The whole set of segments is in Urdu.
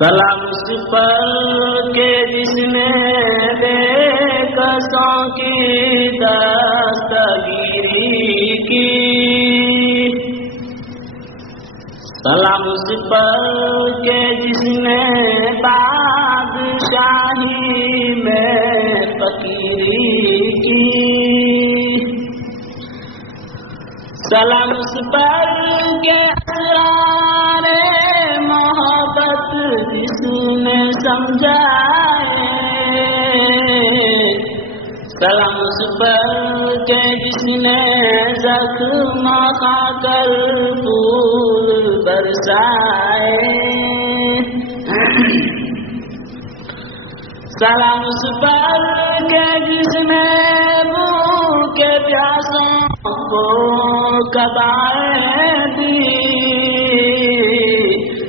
سلام اس پر کے جس نے بے کسوں کی دستگیری کی، سلام اس پر کے جس نے بادشاہی میں فقیری کی، سلام اس پر کے اسرار محبت جس نے سمجھائے، سلام اس پر کے جس نے زخم کھا کر پھول برسائے، سلام اس پر کے جس نے بھوکے پیاسوں کو کبائے دی،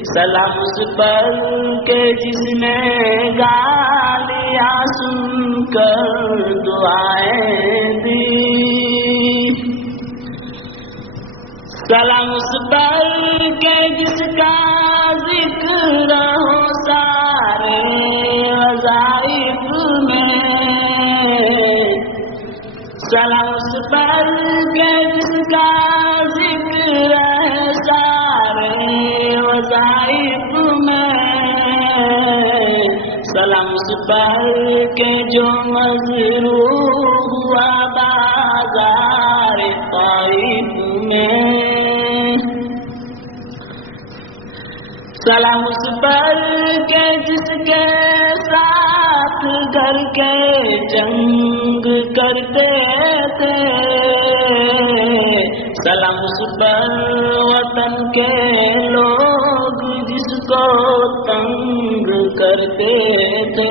سلام اس پر کے جس نے گالیاں سن کر دعائیں دی، سلام اس پر کے جس کا ذکر ہو سارے وظائف میں، سلام اس پر کے جس کا ذکر ہے سارے وظائف میں، سلام اس پر کے جو مظلوم ہوا بازار طائف میں، سلام اس پر کے جس کے ساتھ گھر کے جنگ کرتے تھے، سلام اس پر وطن کے لوگ جس کو تنگ کرتے تھے،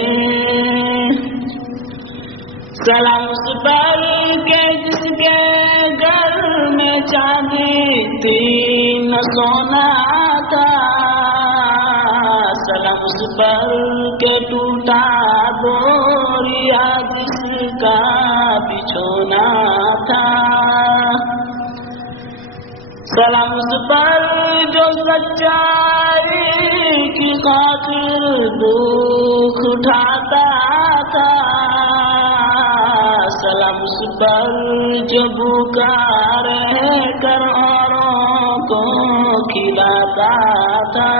سلام اس پر کے جس کے گھر میں چاندی تھی نہ سونا تھا، سلام اس پر کے ٹوٹا بوریا جس کا بچھونا تھا، سلام اس پر جو سچائی کی خاطر دکھ اٹھاتا تھا، سلام اس پر جو بھوکا رہ کر اوروں کو کھلاتا تھا،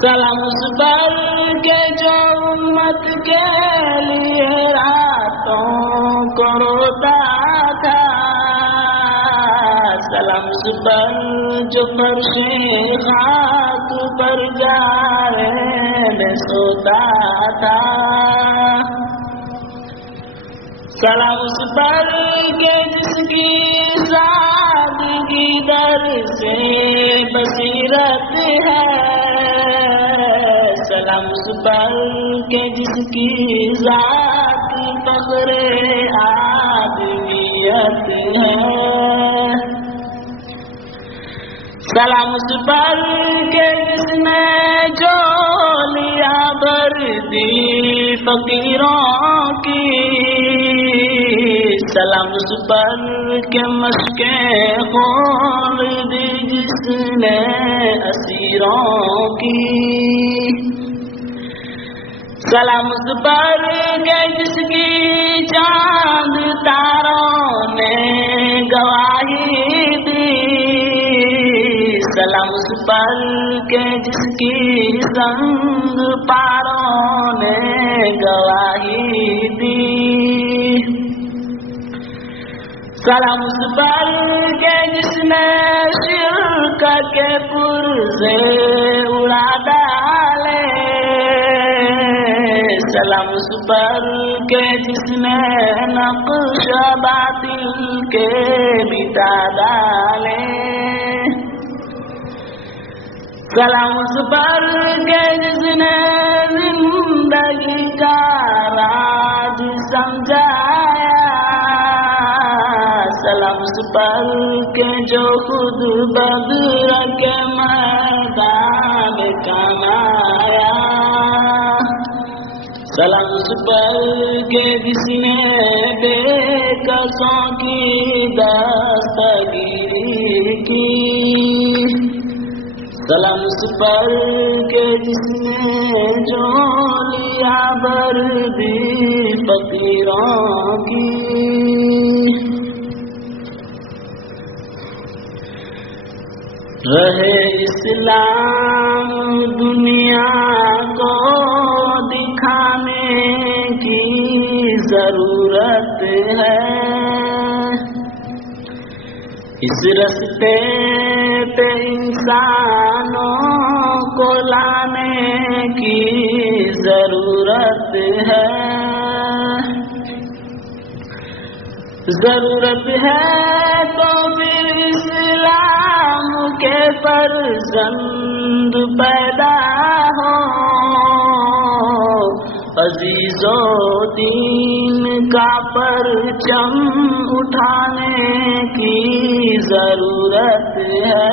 سلام اس پر کے جو امت کے لیے راتوں کو روتا تھا، سلام اس پر جو فرش خاک پر جائے سوتا تھا، سلام اس پر کے جس کی سادگی در سے بصیرت ہے، سلام اس پر کے جس کی ذات فخر آدمیت ہے، سلام اس پر کے جس نے جو لیا بھر دی فقیروں کی، سلام اس پر کے مشقیں کھول دی جس نے اسیروں کی، سلام اس پر کے جس کی چاند تاروں نے گواہی دی، سلام اس پر کے جس کی سنگ پاروں نے گواہی دی، سلام اس پر کے جس نے شرک کے پرزے اڑا ڈالے، سلام اس پر کے جس نے نقش باطل کے مٹا ڈالے، سلام اس پر کے جس نے زندگی کا راز سمجھایا، سلام اس پر کے جو خود بدر کے میدان کام آیا، سلام اس پر کے جس نے بے کسوں کی دستگیری کی، ظلم اس پر کہ جس نے جو لیا بردی فقیروں کی، رہے اسلام دنیا کو دکھانے کی ضرورت ہے، اس رستے پہ انسانوں کو لانے کی ضرورت ہے، ضرورت ہے تو پھر اسلام کے فرزند پیدا ہو، عزیز و دین کا پرچم اٹھانے کی ضرورت ہے،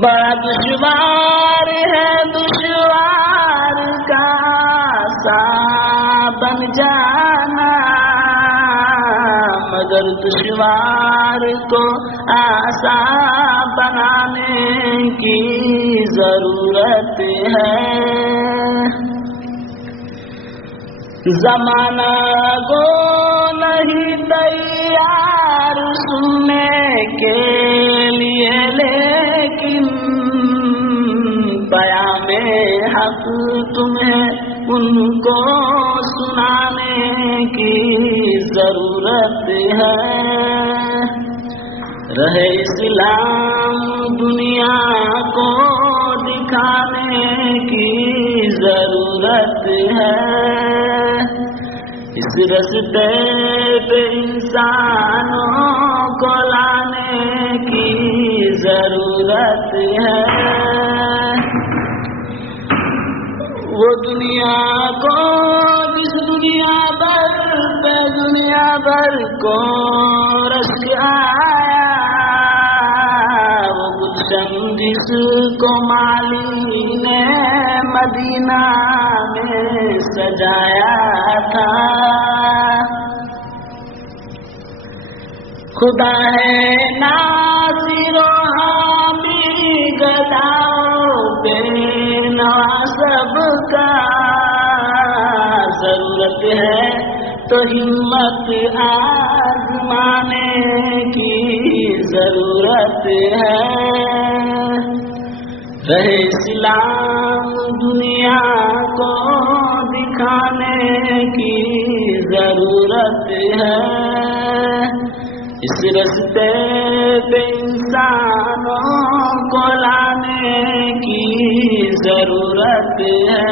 بڑا دشوار ہے دشوار کا سا بن جانا، مگر دشوار کو آسان بنانے کی ضرورت ہے، زمانہ کو نہیں تیار سننے کے لیے، لیکن پیام حق تمہیں ان کو سنانے کی ضرورت ہے، رہے اسلام دنیا کو دکھانے کی ضرورت ہے، اس رستے پہ انسانوں کو لانے کی ضرورت ہے، وہ دنیا کو جس دنیا بھر کو رشک آیا، وہ گلشن جس کو مالی نے مدینہ میں سجایا تھا، خدا ہے ناصر و حامی گداؤ بے نوا سب کا، ضرورت ہے تو ہمت آزمانے کی ضرورت ہے، رہے اسلام دنیا کو دکھانے کی ضرورت ہے، اس رستے پہ انسانوں کو لانے کی ضرورت ہے،